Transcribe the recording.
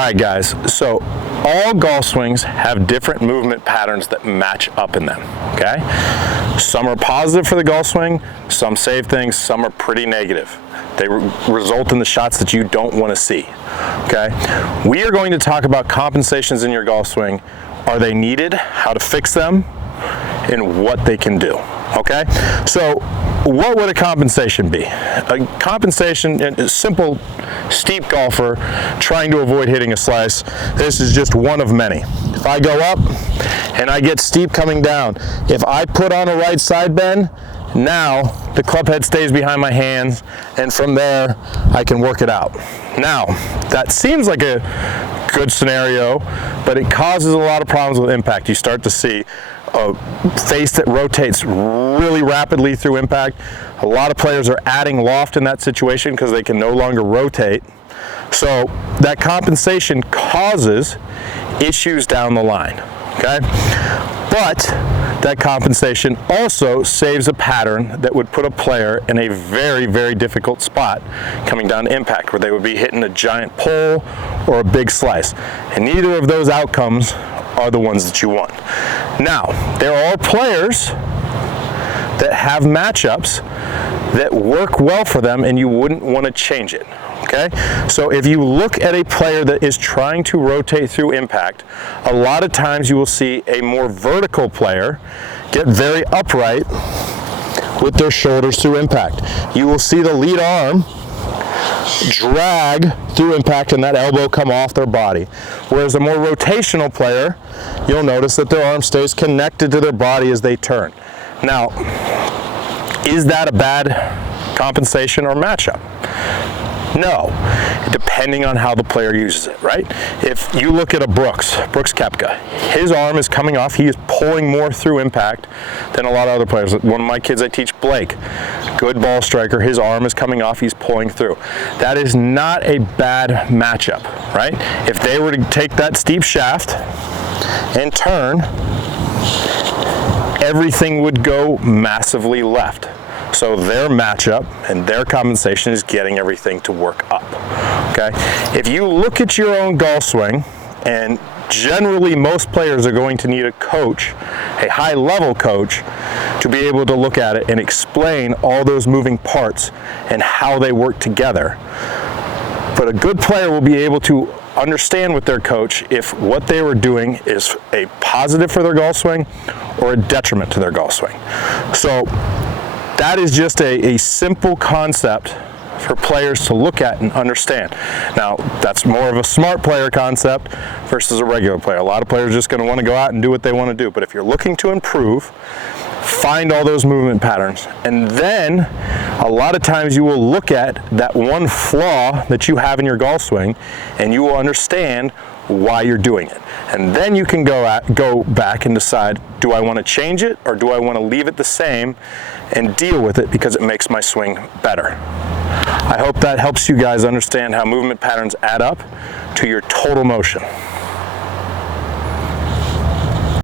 right, guys, so all golf swings have different movement patterns that match up in them, okay? Some are positive for the golf swing, some save things, some are pretty negative. They result in the shots that you don't want to see, okay? We are going to talk about compensations in your golf swing. Are they needed, how to fix them, and what they can do, okay? So what would a compensation be? A compensation, a simple steep golfer trying to avoid hitting a slice, this is just one of many. If I go up and I get steep coming down, if I put on a right side bend, now the club head stays behind my hands, and from there I can work it out. Now, that seems like a good scenario, but it causes a lot of problems with impact. You start to see a face that rotates really rapidly through impact. A lot of players are adding loft in that situation because they can no longer rotate. So that compensation causes issues down the line, okay? But that compensation also saves a pattern that would put a player in a very, very difficult spot coming down to impact, where they would be hitting a giant pull or a big slice. And neither of those outcomes are the ones that you want. Now, there are players that have matchups that work well for them and you wouldn't want to change it, okay? So if you look at a player that is trying to rotate through impact, a lot of times you will see a more vertical player get very upright with their shoulders through impact. You will see the lead arm drag through impact and that elbow come off their body. Whereas a more rotational player, you'll notice that their arm stays connected to their body as they turn. Now, is that a bad compensation or matchup? No, depending on how the player uses it, right? If you look at a Brooks Koepka, his arm is coming off, he is pulling more through impact than a lot of other players. One of my kids I teach, Blake, good ball striker, his arm is coming off, he's pulling through. That is not a bad matchup, right? If they were to take that steep shaft and turn, everything would go massively left. So their matchup and their compensation is getting everything to work up, okay? If you look at your own golf swing, and generally most players are going to need a coach, a high-level coach, to be able to look at it and explain all those moving parts and how they work together. But a good player will be able to understand with their coach if what they were doing is a positive for their golf swing or a detriment to their golf swing. So that is just a simple concept for players to look at and understand. Now, that's more of a smart player concept versus a regular player. A lot of players are just going to want to go out and do what they want to do. But if you're looking to improve, find all those movement patterns. And then a lot of times you will look at that one flaw that you have in your golf swing and you will understand why you're doing it. And then you can go back and decide, do I want to change it or do I want to leave it the same and deal with it because it makes my swing better. I hope that helps you guys understand how movement patterns add up to your total motion.